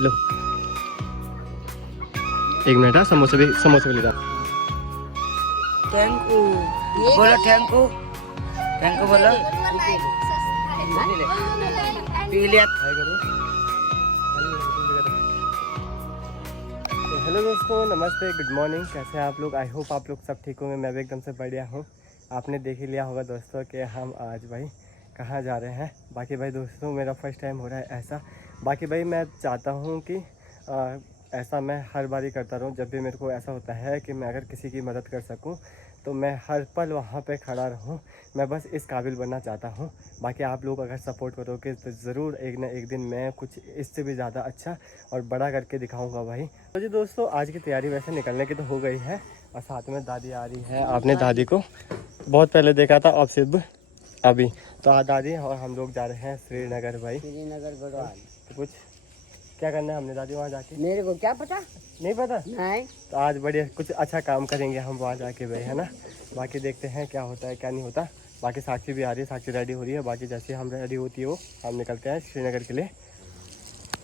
लो 1 minute. समोसे भी ले जाओ। थैंक यू बोलो, थैंक यू, थैंक यू बोलो। पी लिया। हेलो दोस्तों, नमस्ते, गुड मॉर्निंग। कैसे हैं आप लोग? आई होप आप लोग सब ठीक होंगे। मैं भी एकदम से बढ़िया हूँ। आपने देख ही लिया होगा दोस्तों कि हम आज भाई कहाँ जा रहे हैं। बाकी भाई दोस्तों मेरा फर्स्ट टाइम हो रहा है ऐसा। बाकी भाई मैं चाहता हूँ कि ऐसा मैं हर बार ही करता रहूँ। जब भी मेरे को ऐसा होता है कि मैं अगर किसी की मदद कर सकूँ तो मैं हर पल वहाँ पे खड़ा रहूँ। मैं बस इस काबिल बनना चाहता हूँ। बाकी आप लोग अगर सपोर्ट करोगे तो ज़रूर एक ना एक दिन मैं कुछ इससे भी ज़्यादा अच्छा और बड़ा करके दिखाऊंगा भाई। तो जी दोस्तों आज की तैयारी वैसे निकलने की तो हो गई है और साथ में दादी आ रही है। आपने दादी को बहुत पहले देखा था, अब सिर्फ अभी। तो आज दादी और हम लोग जा रहे हैं श्रीनगर भाई। श्रीनगर गढ़वाल। तो कुछ क्या करना है हमने दादी वहाँ जाके? मेरे को क्या पता, नहीं पता। नहीं। तो आज बढ़िया कुछ अच्छा काम करेंगे हम वहाँ जाके भाई, है ना। बाकी देखते हैं क्या होता है क्या नहीं होता। बाकी साक्षी भी आ रही है, साक्षी रेडी हो रही है। बाकी जैसे हम रेडी होती है वो हम निकलते हैं श्रीनगर के लिए।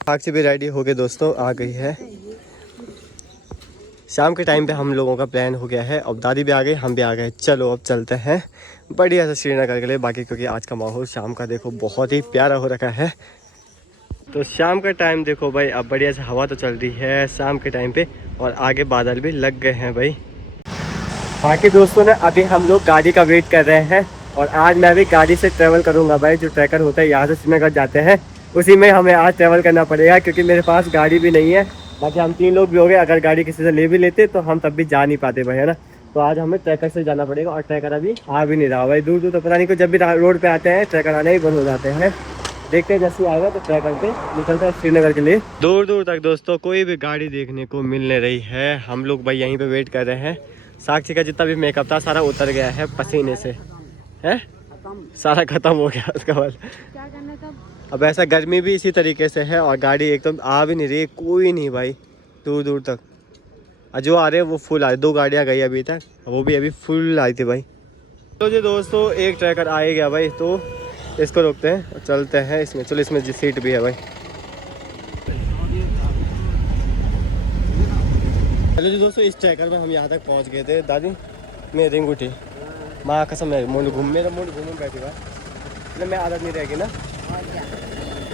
साक्षी भी रेडी हो गई दोस्तों, आ गई है। शाम के टाइम पे हम लोगों का प्लान हो गया है। अब दादी भी आ गई, हम भी आ गए। चलो अब चलते हैं बढ़िया से श्रीनगर के लिए। बाकी क्योंकि आज का माहौल शाम का देखो बहुत ही प्यारा हो रखा है। तो शाम का टाइम देखो भाई, अब बढ़िया से हवा तो चल रही है शाम के टाइम पे और आगे बादल भी लग गए हैं भाई। बाकी दोस्तों ने अभी हम लोग गाड़ी का वेट कर रहे हैं और आज मैं भी गाड़ी से ट्रैवल करूंगा भाई। जो ट्रैकर होता है यहाँ से श्रीनगर जाते हैं उसी में हमें आज ट्रैवल करना पड़ेगा क्योंकि मेरे पास गाड़ी भी नहीं है। बाकी हम 3 लोग भी हो गए, अगर गाड़ी किसी से ले भी लेते तो हम तब भी जा नहीं पाते भाई, है ना। तो आज हमें ट्रैकर से जाना पड़ेगा और ट्रैकर अभी आ भी नहीं रहा भाई। दूर दूर तो पता नहीं को, जब भी रोड पे आते हैं ट्रैकर आने ही बंद हो जाते हैं। देखते हैं जैसे आएगा तो ट्रैकर पे निकलता है श्रीनगर के लिए। दूर दूर तक दोस्तों कोई भी गाड़ी देखने को मिल नहीं रही है। हम लोग भाई यहीं पे वेट कर रहे हैं। साक्षी का जितना भी मेकअप था सारा उतर गया है पसीने से, है सारा खत्म हो गया उसका बाद। क्या करना तब? अब ऐसा गर्मी भी इसी तरीके से है और गाड़ी एकदम आ भी नहीं रही, कोई नहीं भाई दूर दूर तक। और जो आ रहे हैं वो फुल आ रहे। 2 गाड़ियाँ गई अभी तक, वो भी अभी फुल आई थी भाई। तो जी दोस्तों एक ट्रैकर आ ही गया भाई, तो इसको रोकते हैं और चलते हैं इसमें। चलो इसमें जी सीट भी है भाई। हेलो जी दोस्तों, इस ट्रैकर में हम यहाँ तक पहुँच गए थे। दादी मैं रिंग उठी, माँ कसम है मुंड घूम, मेरा मुंड घूम बैठी हुआ मतलब मैं आदत नहीं रहेगी ना।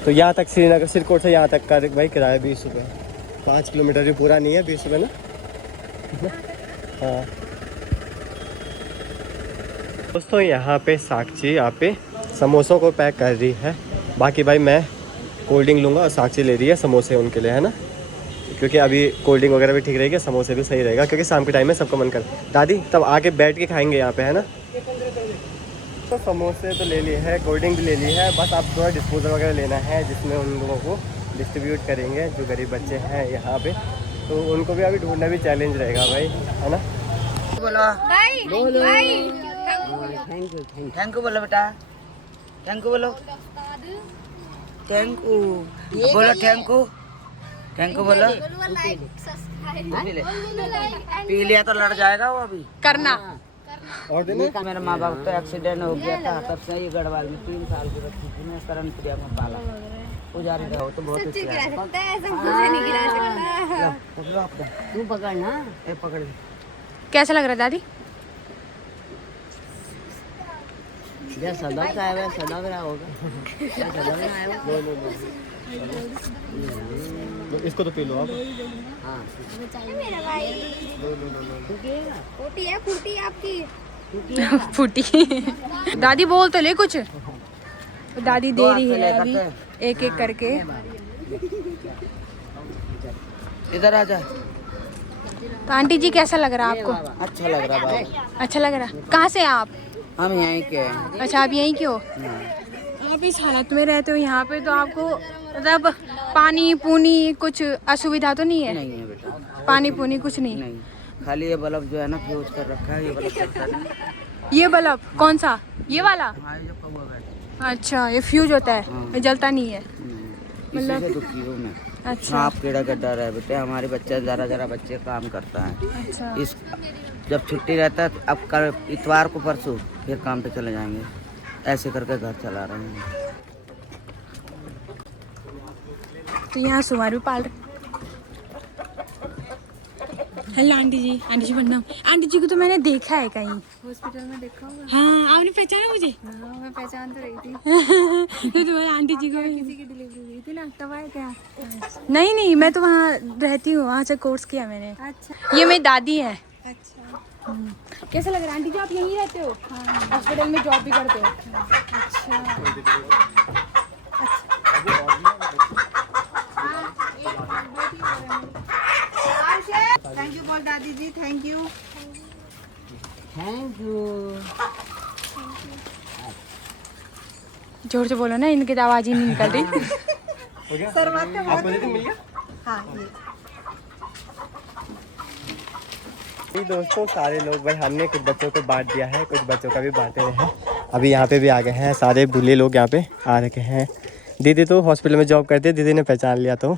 तो यहाँ तक श्रीनगर सिरकोट से यहाँ तक का भाई किराया 20 रुपये। 5 किलोमीटर भी पूरा नहीं है, 20 रुपये ना। हाँ दोस्तों यहाँ पे साक्षी यहाँ पे समोसों को पैक कर रही है। बाकी भाई मैं कोल्ड ड्रिंक लूँगा और साक्षी ले रही है समोसे उनके लिए, है ना। क्योंकि अभी कोल्ड ड्रिंक वगैरह भी ठीक रहेगी, समोसे भी सही रहेगा क्योंकि शाम के टाइम में सबका मन कर। दादी तब आके बैठ के खाएंगे यहाँ पे, है ना। तो समोसे तो ले लिए है, कोल्ड ड्रिंक भी ले ली है। बस आप थोड़ा डिस्पोजल वगैरह लेना है जिसमें उन लोगों को डिस्ट्रीब्यूट करेंगे जो गरीब बच्चे हैं यहाँ पे। तो उनको भी अभी ढूंढना भी चैलेंज रहेगा भाई, है ना। बोलो बोलो थैंक यू, थैंक यू बोलो बेटा, थैंक यू बोलो, थैंक यू बोलो, थैंक यू, थैंक यू बोलो। पी लिया तो लड़ जाएगा वो अभी करना। और देना। मेरे माँ बाप तो एक्सीडेंट हो गया था, तब से ये गढ़वाल में 3 साल की बच्ची थी, मैं करण प्रिया में पाला। पुजारी रहो तो बहुत अच्छा है। पकड़ो आपको, तू पकड़ना, ये पकड़। कैसा लग रहा है दादी? जैसा लग रहा है वैसा लग रहा होगा, जैसा लग रहा है तो इसको तो पी लो आप। हाँ मेरा भाई फूटी है, फूटी आपकी फूटी। दादी बोल तो ले कुछ। दादी दे रही है अभी एक एक करके। इधर आ जा। तो आंटी जी कैसा लग रहा है आपको? अच्छा लग रहा भाई। अच्छा लग रहा है। कहाँ से हैं आप? हम यहीं के हैं। अच्छा आप यहीं के हो? आप इस हालत में रहते हो यहाँ पे तो आपको मतलब पानी पूनी कुछ असुविधा तो नहीं है? नहीं है बेटा, पानी पूनी कुछ नहीं? नहीं, खाली ये बल्ब जो है ना फ्यूज कर रखा है, ये बल्ब चलता नहीं। ये बल्ब कौन सा? ये वाला? हाँ, ये कौवा बैठा। अच्छा ये फ्यूज होता है, हाँ। ये जलता नहीं है इसी मतलब? से दुखी हूँ मैं। अच्छा सांप कीड़ा का डर है बेटे, हमारे बच्चे जरा बच्चे काम करता है। अच्छा इस जब छुट्टी रहता है तो अब कल इतवार को परसों फिर काम पे चले जाएंगे, ऐसे करके घर चला रहे हैं। तो यहाँ सुअर भी पाल रहे। हेलो आंटी जी प्रणाम। आंटी जी को तो मैंने देखा है कहीं हॉस्पिटल में देखा होगा। हाँ, आपने पहचाना मुझे? हाँ, मैं पहचान तो रही थी। तो तुम्हारे आंटी जी को किसी की डिलीवरी हुई थी ना, तब आए क्या? नहीं, मैं तो वहाँ रहती हूँ, वहाँ से कोर्स किया मैंने। अच्छा ये मेरी दादी है। अच्छा। कैसा लग रहा है आंटी जी, आप यहीं रहते हो? हाँ, हॉस्पिटल में जॉब भी करते हो? थैंक यू बोल दादी जी, थैंक यू। Thank you. जोर से बोलो ना, इनकी तो आवाज ही नहीं निकल रही। हो गया? शर्माते बहुत आपको दे दूं, मिल गया? हाँ ये दोस्तों सारे लोग भाई, हमने कुछ बच्चों को बांट दिया है, कुछ बच्चों का भी बांटे हुए हैं। अभी यहाँ पे भी आ गए हैं सारे बुले लोग, यहाँ पे आ रखे हैं। दीदी तो हॉस्पिटल में जॉब करती है, दीदी ने पहचान लिया तो,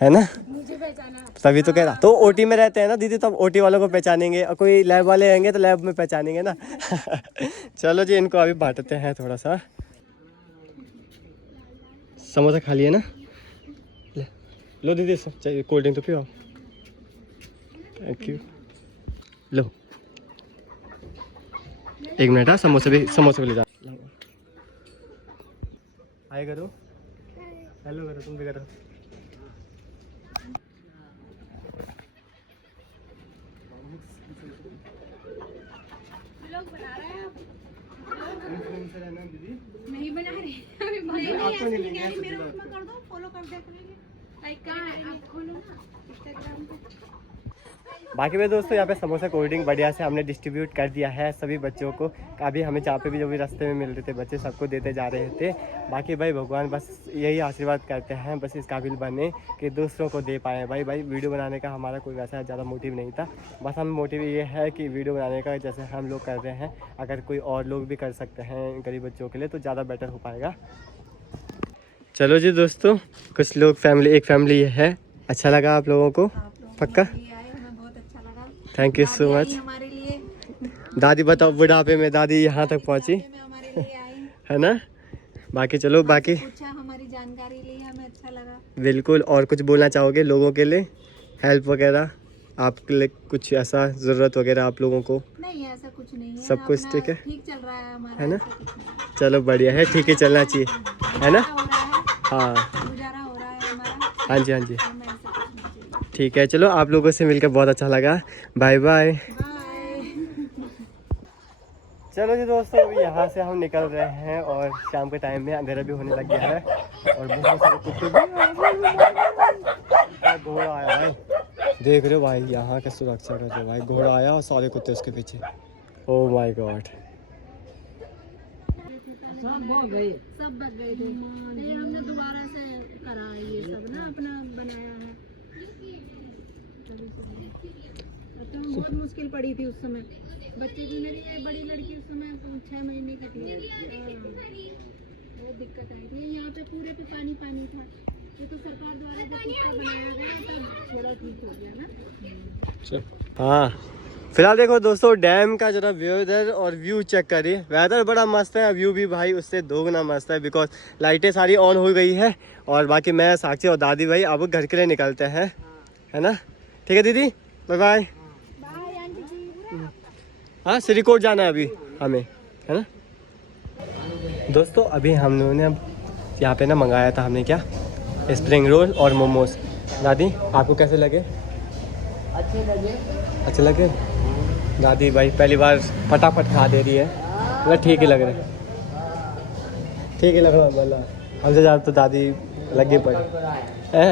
है ना? मुझे पहचाना। तभी तो कह रहा, तो ओटी में रहते हैं ना दीदी, तो अब ओटी वालों को पहचानेंगे, और कोई लैब वाले आएंगे तो लैब में पहचानेंगे ना। चलो जी, इनको अभी बांटते हैं थोड़ा सा। समोसा खा लिए ना? लो दीदी, सब चाहिए, कोल्ड ड्रिंक तो पियो। Thank you. Low 1 minute. हाँ, समोसे भी ले जा। हाय करो, हेलो करो, तुम भी करो। नहीं बना रहे आपको नहीं लेंगे, कर दो, फॉलो कर दे। आप खोलो ना इंस्टाग्राम पे। बाकी में दोस्तों यहाँ पे समोसा कोल्ड ड्रिंक बढ़िया से हमने डिस्ट्रीब्यूट कर दिया है सभी बच्चों को। अभी हमें जहाँ पे भी जो भी रास्ते में मिल रहे थे बच्चे, सबको देते जा रहे थे। बाकी भाई भगवान बस यही आशीर्वाद करते हैं, बस इस काबिल बने कि दूसरों को दे पाएँ। भाई वीडियो बनाने का हमारा कोई वैसा ज़्यादा मोटिव नहीं था, बस हम मोटिव ये है कि वीडियो बनाने का जैसे हम लोग कर रहे हैं, अगर कोई और लोग भी कर सकते हैं गरीब बच्चों के लिए तो ज़्यादा बेटर हो पाएगा। चलो जी दोस्तों, कुछ लोग एक फैमिली ये है। अच्छा लगा आप लोगों को? पक्का? बहुत अच्छा लगा। Thank you so much. हमारे लिए दादी बताओ, बुढ़ापे में दादी यहाँ तक पहुँची, हमारे लिए आई, है ना? बाकी चलो, बाकी पूछा, हमारी जानकारी ली, हमें अच्छा लगा। बिल्कुल। और कुछ बोलना चाहोगे लोगों के लिए, हेल्प वगैरह आपके लिए, कुछ ऐसा ज़रूरत वगैरह आप लोगों को? नहीं, ऐसा कुछ नहीं है, सब कुछ ठीक है, ठीक चल रहा है हमारा, है ना? ऐसा कुछ नहीं। चलो बढ़िया है, ठीक ही चलना चाहिए, है ना? हो रहा है, हाँ गुजारा हो रहा है हमारा। हाँ जी, हाँ जी, हमें ऐसा कुछ नहीं चाहिए। ठीक है। चलो, आप लोगों से मिलकर बहुत अच्छा लगा। Bye bye. बाय। चलो जी दोस्तों, अभी यहाँ से हम निकल रहे हैं और शाम के टाइम में अंधेरा भी होने लग गया है और बहुत सारे कुत्ते भी। घोड़ा आया भाई, देख रहे हो भाई, यहाँ का सुरक्षा कर रहे हो भाई। घोड़ा आया और सारे कुत्ते उसके पीछे। ओह माय गॉड, सब भाग गए थे। ये हमने दोबारा से करा है, ये सब ना अपना बनाया है। तो बहुत मुश्किल पड़ी थी उस समय, बच्चे की मेरी ये बड़ी लड़की उस समय 6 महीने की थी। बहुत दिक्कत आई थी, यहाँ पे पूरे पे पानी पानी था। ये तो सरकार द्वारा जब इसका बनाया गया तब थोड़ा ठीक हो गया ना। हाँ फिलहाल देखो दोस्तों, डैम का जरा वेदर और व्यू चेक करिए। वेदर बड़ा मस्त है, व्यू भी भाई उससे दोगुना मस्त है, बिकॉज लाइटें सारी ऑन हो गई है। और बाकी मैं, साक्षी और दादी भाई अब घर के लिए निकलते हैं, है ना? ठीक है दीदी, बाय बाय। हाँ, श्रीकोट जाना है अभी हमें, है ना? दोस्तों अभी हम लोगों ने यहाँ पे ना मंगाया था हमने, क्या, स्प्रिंग रोल और मोमोज। दादी आपको कैसे लगे? अच्छे लगे? दादी भाई पहली बार फटाफट खा दे रही है, मतलब ठीक ही लग रहा है, ठीक ही लग रहा है, मतलब हमसे ज़्यादा तो दादी लगे पड़ी है।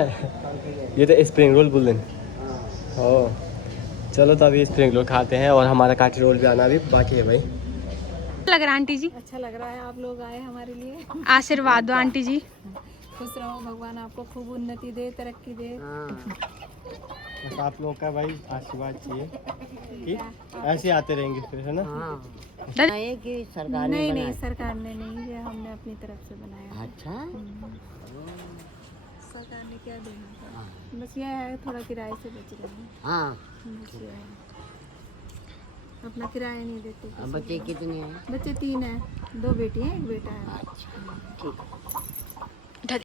ये तो स्प्रिंग रोल बोल दें। ओह चलो, तो अभी स्प्रिंग रोल खाते हैं और हमारा काठी रोल भी आना भी बाकी है भाई। लग रहा है आंटी जी? अच्छा लग रहा है, आप लोग आए हमारे लिए। आशीर्वाद दो आंटी जी। खुश रहो, भगवान आपको खूब उन्नति दे, तरक्की दे। बस आप लोग का भाई आशीर्वाद चाहिए कि ऐसे आते रहेंगे फिर, है ना? कि सरकार ने नहीं बनाया? सरकार ने नहीं, ये हमने अपनी तरफ से बनाया। अच्छा, सरकार ने क्या देना था, बस ये है थोड़ा किराए से बच रहे हैं। हाँ। बस ये है, अपना किराया नहीं देते। बच्चे कितने हैं? बच्चे 3 हैं, 2 बेटी हैं, 1 बेटा है। अच्छा, ठीक है।